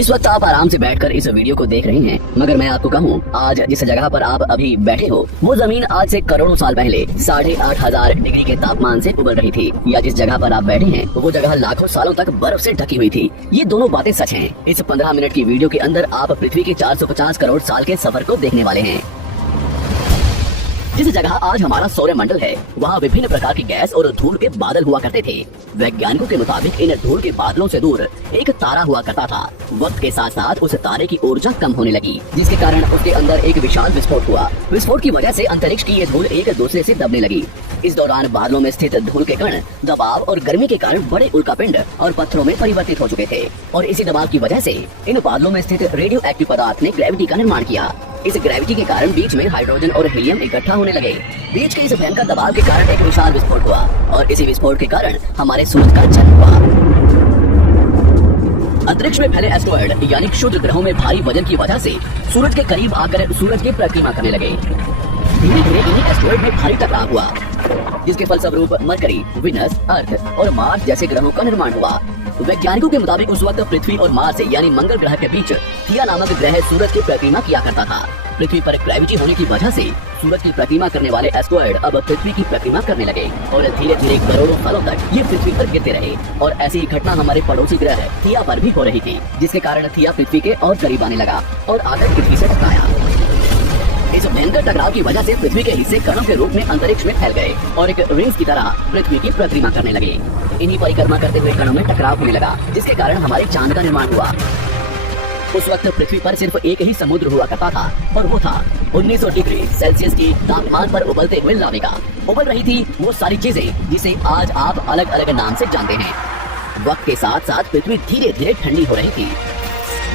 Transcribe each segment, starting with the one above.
इस वक्त आप आराम से बैठकर इस वीडियो को देख रहे हैं, मगर मैं आपको कहूँ, आज जिस जगह पर आप अभी बैठे हो वो जमीन आज से करोड़ों साल पहले 8,500 डिग्री के तापमान से उबल रही थी, या जिस जगह पर आप बैठे हैं वो जगह लाखों सालों तक बर्फ से ढकी हुई थी। ये दोनों बातें सच हैं। इस 15 मिनट की वीडियो के अंदर आप पृथ्वी के 450 करोड़ साल के सफर को देखने वाले हैं। जिस जगह आज हमारा सौरमंडल है वहाँ विभिन्न प्रकार की गैस और धूल के बादल हुआ करते थे। वैज्ञानिकों के मुताबिक इन धूल के बादलों से दूर एक तारा हुआ करता था। वक्त के साथ साथ उस तारे की ऊर्जा कम होने लगी, जिसके कारण उसके अंदर एक विशाल विस्फोट हुआ। विस्फोट की वजह से अंतरिक्ष की ये धूल एक दूसरे से दबने लगी। इस दौरान बादलों में स्थित धूल के कण दबाव और गर्मी के कारण बड़े उल्कापिंड और पत्थरों में परिवर्तित हो चुके थे, और इसी दबाव की वजह से इन बादलों में स्थित रेडियो एक्टिव पदार्थ ने ग्रेविटी का निर्माण किया। इस ग्रेविटी के कारण बीच में हाइड्रोजन और हीलियम इकट्ठा होने लगे। बीच के इस भयंकर दबाव के कारण एक विशाल विस्फोट हुआ, और इसी विस्फोट के कारण हमारे सूरज का जन्म हुआ। अंतरिक्ष में फैले एस्टेरॉयड यानी क्षुद्र ग्रहों में भारी वजन की वजह से सूरज के करीब आकर सूरज की परिक्रमा करने लगे। धीरे धीरे इन्हीं एस्टेरॉयड में भारी टकराव हुआ, जिसके फलस्वरूप मरकरी, विनस, अर्थ और मार्स जैसे ग्रहों का निर्माण हुआ। वैज्ञानिकों के मुताबिक उस वक्त पृथ्वी और मार्स यानी मंगल ग्रह के बीच थिया नामक ग्रह सूरज की प्रतिमा किया करता था। पृथ्वी पर ग्रेविटी होने की वजह से सूरज की प्रतिमा करने वाले एस्टेरॉयड अब पृथ्वी की प्रतिमा करने लगे, और धीरे धीरे करोड़ों सालों तक ये पृथ्वी पर गिरते रहे। और ऐसी ही घटना हमारे पड़ोसी ग्रह थिया पर भी हो रही थी, जिसके कारण थिया पृथ्वी के और करीब आने लगा और आकर पृथ्वी से टकराया। इस भयंकर टकराव की वजह से पृथ्वी के हिस्से कणों के रूप में अंतरिक्ष में फैल गए और एक रिंग्स की तरह पृथ्वी की परिक्रमा करने लगे। इन्हीं परिक्रमा करते हुए कणों में टकराव होने लगा, जिसके कारण हमारे चांद का निर्माण हुआ। उस वक्त पृथ्वी पर सिर्फ एक ही समुद्र हुआ करता था, और वो था 1900 डिग्री सेल्सियस की तापमान पर उबलते हुए लावे का। उबल रही थी वो सारी चीजें जिसे आज आप अलग अलग नाम से जानते हैं। वक्त के साथ साथ पृथ्वी धीरे धीरे ठंडी हो रही थी,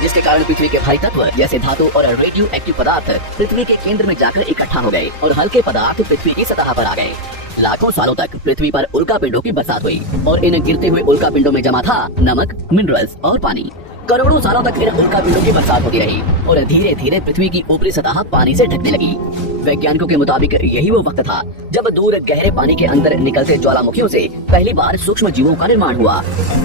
जिसके कारण पृथ्वी के भारी तत्व जैसे धातु और रेडियो एक्टिव पदार्थ पृथ्वी के केंद्र में जाकर इकट्ठा हो गए, और हल्के पदार्थ पृथ्वी की सतह पर आ गए। लाखों सालों तक पृथ्वी पर उल्कापिंडों की बरसात हुई, और इन गिरते हुए उल्कापिंडों में जमा था नमक, मिनरल्स और पानी। करोड़ों सालों तक इन उल्कापिंडों की बरसात होती रही, और धीरे धीरे पृथ्वी की ऊपरी सतह पानी से ढकने लगी। वैज्ञानिकों के मुताबिक यही वो वक्त था जब दूर गहरे पानी के अंदर निकलते ज्वालामुखियों से पहली बार सूक्ष्म जीवों का निर्माण हुआ।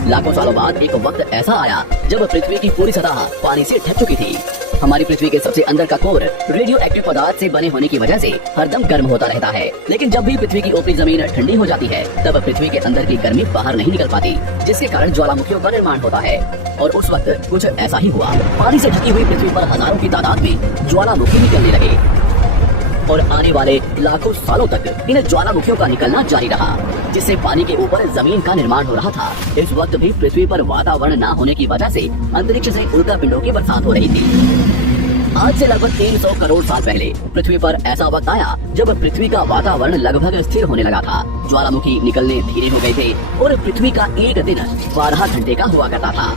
लाखों सालों बाद एक वक्त ऐसा आया जब पृथ्वी की पूरी सतह पानी से ढक चुकी थी। हमारी पृथ्वी के सबसे अंदर का कोर रेडियो एक्टिव पदार्थ से बने होने की वजह से हरदम गर्म होता रहता है, लेकिन जब भी पृथ्वी की ऊपरी जमीन ठंडी हो जाती है तब पृथ्वी के अंदर की गर्मी बाहर नहीं निकल पाती, जिसके कारण ज्वालामुखियों का निर्माण होता है। और उस वक्त कुछ ऐसा ही हुआ। पानी से ढकी हुई पृथ्वी पर हजारों की तादाद में ज्वालामुखी निकलने लगे, और आने वाले लाखों सालों तक इन ज्वालामुखियों का निकलना जारी रहा, जिससे पानी के ऊपर जमीन का निर्माण हो रहा था। इस वक्त भी पृथ्वी पर वातावरण न होने की वजह से अंतरिक्ष से उल्कापिंडों की बरसात हो रही थी। आज से लगभग 300 करोड़ साल पहले पृथ्वी पर ऐसा वक्त आया जब पृथ्वी का वातावरण लगभग स्थिर होने लगा था। ज्वालामुखी निकलने धीरे हो गए थे, और पृथ्वी का एक दिन 12 घंटे का हुआ करता था।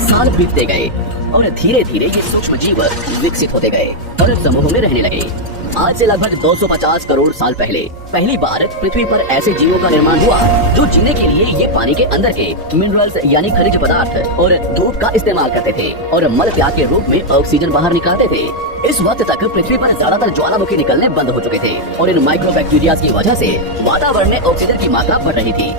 साल बीतते गए, और धीरे धीरे ये सूक्ष्म जीव विकसित होते गए और समूह में रहने लगे। आज से लगभग 250 करोड़ साल पहले पहली बार पृथ्वी पर ऐसे जीवों का निर्माण हुआ जो जीने के लिए ये पानी के अंदर के मिनरल्स यानी खनिज पदार्थ और दूध का इस्तेमाल करते थे, और मल त्याग के रूप में ऑक्सीजन बाहर निकालते थे। इस वक्त तक पृथ्वी पर ज्यादातर ज्वालामुखी निकलने बंद हो चुके थे, और इन माइक्रोबैक्टीरिया की वजह से वातावरण में ऑक्सीजन की मात्रा बढ़ रही थी।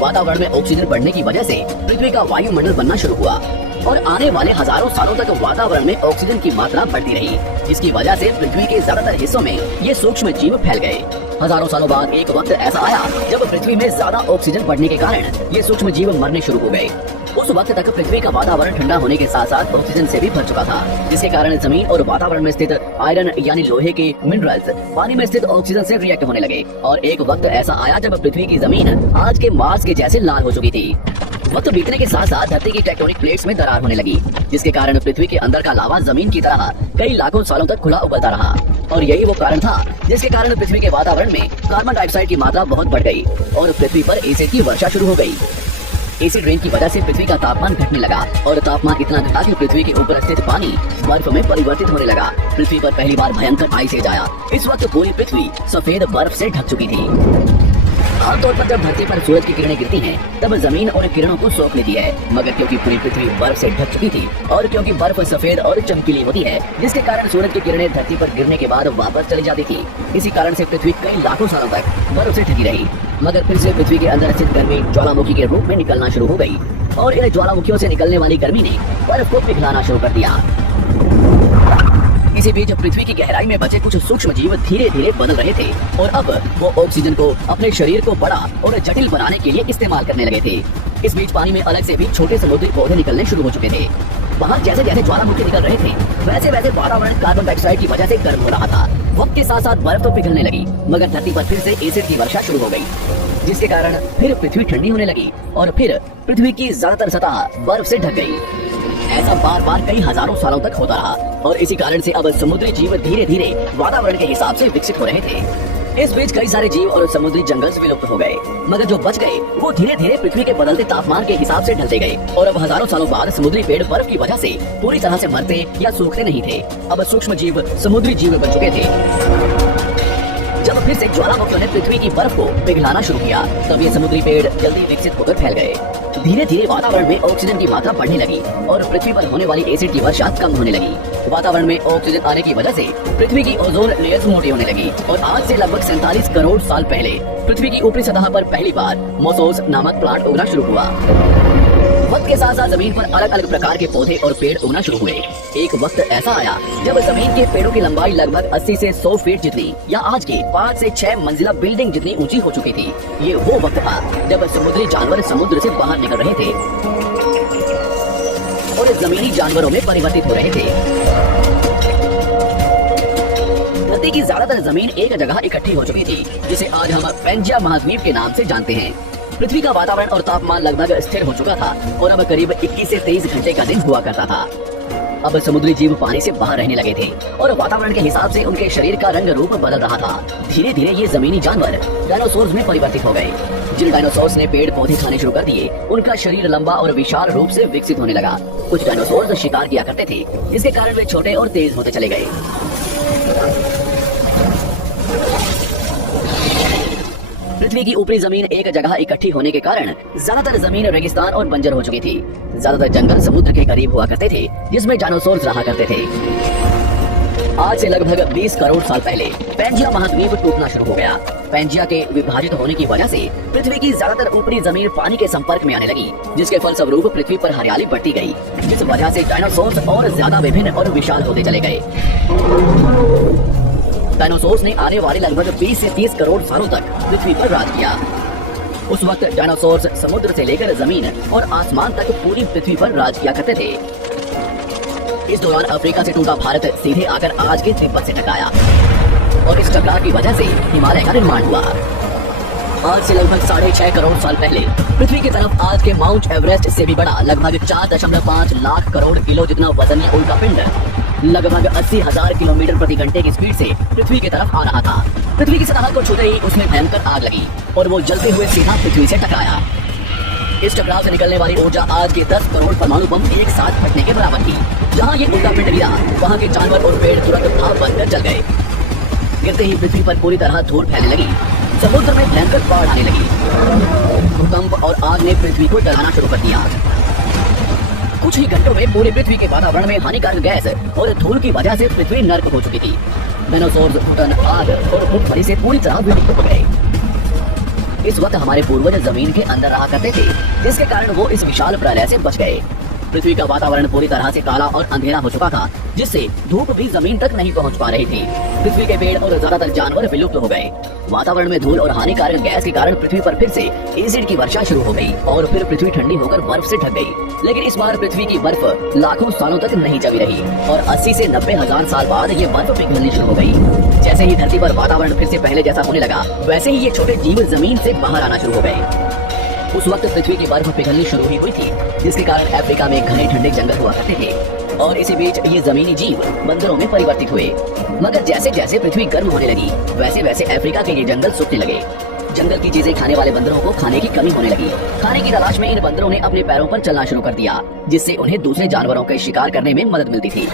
वातावरण में ऑक्सीजन बढ़ने की वजह से पृथ्वी का वायुमंडल बनना शुरू हुआ, और आने वाले हजारों सालों तक वातावरण में ऑक्सीजन की मात्रा बढ़ती रही, जिसकी वजह से पृथ्वी के ज्यादातर हिस्सों में ये सूक्ष्म जीव फैल गए। हजारों सालों बाद एक वक्त ऐसा आया जब पृथ्वी में ज्यादा ऑक्सीजन बढ़ने के कारण ये सूक्ष्म जीव मरने शुरू हो गए। उस वक्त तक पृथ्वी का वातावरण ठंडा होने के साथ साथ ऑक्सीजन से भी भर चुका था, जिसके कारण जमीन और वातावरण में स्थित आयरन यानी लोहे के मिनरल्स पानी में स्थित ऑक्सीजन से रिएक्ट होने लगे। और एक वक्त ऐसा आया जब पृथ्वी की जमीन आज के मार्स के जैसे लाल हो चुकी थी। वक्त बीतने के साथ साथ धरती की टेक्टोनिक प्लेट्स में दरार होने लगी, जिसके कारण पृथ्वी के अंदर का लावा जमीन की तरह कई लाखों सालों तक खुला उबलता रहा। और यही वो कारण था जिसके कारण पृथ्वी के वातावरण में कार्बन डाइऑक्साइड की मात्रा बहुत बढ़ गई, और पृथ्वी पर एसिड की वर्षा शुरू हो गई। एसिड रेन की वजह से पृथ्वी का तापमान घटने लगा, और तापमान इतना घटा कि पृथ्वी के ऊपर स्थित पानी बर्फ में परिवर्तित होने लगा। पृथ्वी पर पहली बार भयंकर आइस एज आया। इस वक्त पूरी पृथ्वी सफेद बर्फ से ढक चुकी थी। आमतौर पर जब धरती पर सूरज की किरणें गिरती हैं, तब जमीन और किरणों को सोख लेती है, मगर क्योंकि पूरी पृथ्वी बर्फ से ढक चुकी थी और क्योंकि बर्फ सफेद और चमकीली होती है, जिसके कारण सूरज की किरणें धरती पर गिरने के बाद वापस चली जाती थी। इसी कारण से पृथ्वी कई लाखों सालों तक बर्फ से ढकी रही, मगर फिर से पृथ्वी के अंदर स्थित गर्मी ज्वालामुखी के रूप में निकलना शुरू हो गई और इन ज्वालामुखियों से निकलने वाली गर्मी ने बर्फ को पिघलाना शुरू कर दिया। इसी बीच पृथ्वी की गहराई में बचे कुछ सूक्ष्म जीव धीरे धीरे बदल रहे थे और अब वो ऑक्सीजन को अपने शरीर को बड़ा और जटिल बनाने के लिए इस्तेमाल करने लगे थे। इस बीच पानी में अलग से भी छोटे समुद्री पौधे निकलने शुरू हो चुके थे। बाहर जैसे जैसे ज्वालामुखी निकल रहे थे वैसे वैसे वातावरण कार्बन डाइऑक्साइड की वजह से गर्म हो रहा था। वक्त के साथ साथ बर्फ तो पिघलने लगी, मगर धरती पर फिर से एसिड की वर्षा शुरू हो गई, जिसके कारण फिर पृथ्वी ठंडी होने लगी और फिर पृथ्वी की ज्यादातर सतह बर्फ से ढक गई। ऐसा बार बार कई हजारों सालों तक होता रहा और इसी कारण से अब समुद्री जीव धीरे धीरे वातावरण के हिसाब से विकसित हो रहे थे। इस बीच कई सारे जीव और समुद्री जंगल विलुप्त हो गए, मगर जो बच गए वो धीरे धीरे पृथ्वी के बदलते तापमान के हिसाब से ढलते गए और अब हजारों सालों बाद समुद्री पेड़ बर्फ की वजह से पूरी तरह से मरते या सूखते नहीं थे। अब सूक्ष्म जीव समुद्री जीव बन चुके थे। जब फिर से ज्वालामुखियों ने पृथ्वी की बर्फ को पिघलाना शुरू किया तब ये समुद्री पेड़ जल्दी विकसित होकर फैल गए। धीरे धीरे वातावरण में ऑक्सीजन की मात्रा बढ़ने लगी और पृथ्वी पर होने वाली एसिड की वर्षा कम होने लगी। वातावरण में ऑक्सीजन आने की वजह से पृथ्वी की ओजोन लेयर मोटी होने लगी और आज से लगभग 47 करोड़ साल पहले पृथ्वी की ऊपरी सतह पर पहली बार मोसोस नामक प्लांट उगना शुरू हुआ। वक्त के साथ साथ जमीन पर अलग अलग प्रकार के पौधे और पेड़ उगना शुरू हुए। एक वक्त ऐसा आया जब जमीन के पेड़ों की लंबाई लगभग 80 से 100 फीट जितनी या आज की 5 से 6 मंजिला बिल्डिंग जितनी ऊंची हो चुकी थी। ये वो वक्त था जब समुद्री जानवर समुद्र से बाहर निकल रहे थे और जमीनी जानवरों में परिवर्तित हो रहे थे। धरती की ज्यादातर जमीन एक जगह इकट्ठी हो चुकी थी, जिसे आज हम पैंजिया महाद्वीप के नाम से जानते हैं। पृथ्वी का वातावरण और तापमान लगभग स्थिर हो चुका था और अब करीब 21 से 23 घंटे का दिन हुआ करता था। अब समुद्री जीव पानी से बाहर रहने लगे थे और वातावरण के हिसाब से उनके शरीर का रंग रूप बदल रहा था। धीरे धीरे ये जमीनी जानवर डायनासोर्स में परिवर्तित हो गए। जिन डायनासोर्स ने पेड़ पौधे खाने शुरू कर दिए उनका शरीर लंबा और विशाल रूप से विकसित होने लगा। कुछ डायनासोर्स शिकार किया करते थे, जिसके कारण वे छोटे और तेज होते चले गए। पृथ्वी की ऊपरी जमीन एक जगह इकट्ठी होने के कारण ज्यादातर जमीन रेगिस्तान और बंजर हो चुकी थी। ज्यादातर जंगल समुद्र के करीब हुआ करते थे, जिसमें डायनासोर्स रहा करते थे। आज से लगभग 20 करोड़ साल पहले पैंजिया महाद्वीप टूटना शुरू हो गया। पैंजिया के विभाजित होने की वजह से पृथ्वी की ज्यादातर ऊपरी जमीन पानी के संपर्क में आने लगी, जिसके फलस्वरूप पृथ्वी पर हरियाली बढ़ती गई, जिस वजह से डायनासोर्स और ज्यादा विभिन्न और विशाल होते चले गए। डायनासोर्स ने आने वाले लगभग 20 से 30 करोड़ सालों तक पृथ्वी पर राज किया। उस वक्त डायनासोर्स समुद्र से लेकर जमीन और आसमान तक पूरी पृथ्वी पर राज किया करते थे। इस दौरान अफ्रीका से टूटा भारत सीधे आकर आज के तिब्बत से टकराया और इस टकराव की वजह से हिमालय का निर्माण हुआ। आज से लगभग 6.5 करोड़ साल पहले पृथ्वी की तरफ आज के माउंट एवरेस्ट से भी बड़ा लगभग 4.5 लाख करोड़ किलो जितना वजनीय उल्का पिंड लगभग 80,000 किलोमीटर प्रति घंटे की स्पीड से पृथ्वी की तरफ आ रहा था। पृथ्वी की सतह को छूते ही उसमें भयंकर आग लगी और वो जलते हुए सीधा पृथ्वी से टकराया। इस टकराव से निकलने वाली ऊर्जा आज के 10 करोड़ परमाणु बम एक साथ फटने के बराबर थी। जहाँ ये उल्का पिंड गिरा वहाँ के जानवर और पेड़ तुरंत भाप बनकर जल गए। गिरते ही पृथ्वी पर पूरी तरह धूल फैलने लगी, समुद्र में भयंकर बाढ़ आने लगी। भूकंप और आग ने पृथ्वी को जलाना शुरू कर दिया। कुछ ही घंटों में पूरी पृथ्वी के वातावरण में हानिकारक गैस और धूल की वजह से पृथ्वी नर्क हो चुकी थी। डायनासोर्स घुटन, आग और भूखमरी से पूरी तरह विलुप्त हो गए। इस वक्त हमारे पूर्वज जमीन के अंदर रहा करते थे, जिसके कारण वो इस विशाल प्रलय से बच गए। पृथ्वी का वातावरण पूरी तरह से काला और अंधेरा हो चुका था, जिससे धूप भी जमीन तक नहीं पहुंच पा रही थी। पृथ्वी के पेड़ और ज्यादातर जानवर विलुप्त हो गए। वातावरण में धूल और हानिकारक गैस के कारण पृथ्वी पर फिर से एसिड की वर्षा शुरू हो गई और फिर पृथ्वी ठंडी होकर बर्फ से ढक गई। लेकिन इस बार पृथ्वी की बर्फ लाखों सालों तक नहीं जमी रही और 80 से 90 हजार साल बाद ये बर्फ पिघलनी शुरू हो गई। जैसे ही धरती पर वातावरण फिर से पहले जैसा होने लगा, वैसे ही ये छोटे जीव जमीन से बाहर आना शुरू हो गए। उस वक्त पृथ्वी की बर्फ पिघलनी शुरू हुई थी, जिसके कारण अफ्रीका में घने ठंडे जंगल हुआ करते थे और इसी बीच ये जमीनी जीव बंदरों में परिवर्तित हुए। मगर जैसे जैसे पृथ्वी गर्म होने लगी, वैसे वैसे अफ्रीका के ये जंगल सूखने लगे। जंगल की चीजें खाने वाले बंदरों को खाने की कमी होने लगी। खाने की तलाश में इन बंदरों ने अपने पैरों पर चलना शुरू कर दिया, जिससे उन्हें दूसरे जानवरों के शिकार करने में मदद मिलती थी।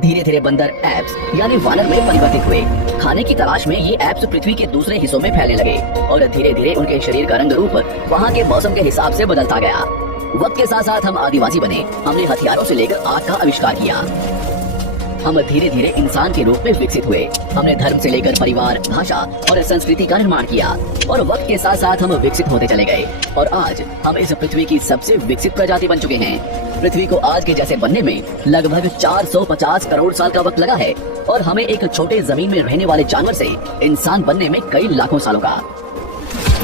धीरे धीरे बंदर एप्स यानी वानर में परिवर्तित हुए। खाने की तलाश में ये एप्स पृथ्वी के दूसरे हिस्सों में फैलने लगे और धीरे धीरे उनके शरीर का रंग रूप वहाँ के मौसम के हिसाब से बदलता गया। वक्त के साथ साथ हम आदिवासी बने। हमने हथियारों से लेकर आग का आविष्कार किया। हम धीरे धीरे इंसान के रूप में विकसित हुए। हमने धर्म से लेकर परिवार, भाषा और संस्कृति का निर्माण किया और वक्त के साथ साथ हम विकसित होते चले गए और आज हम इस पृथ्वी की सबसे विकसित प्रजाति बन चुके हैं। पृथ्वी को आज के जैसे बनने में लगभग 450 करोड़ साल का वक्त लगा है और हमें एक छोटे जमीन में रहने वाले जानवर से इंसान बनने में कई लाखों सालों का।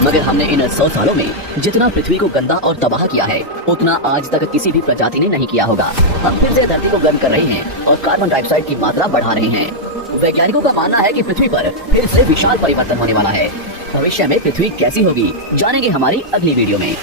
मगर हमने इन 100 सालों में जितना पृथ्वी को गंदा और तबाह किया है उतना आज तक किसी भी प्रजाति ने नहीं किया होगा। हम फिर से धरती को गर्म कर रहे हैं और कार्बन डाइऑक्साइड की मात्रा बढ़ा रहे हैं। वैज्ञानिकों का मानना है कि पृथ्वी पर फिर से विशाल परिवर्तन होने वाला है। भविष्य में पृथ्वी कैसी होगी जानेंगे हमारी अगली वीडियो में।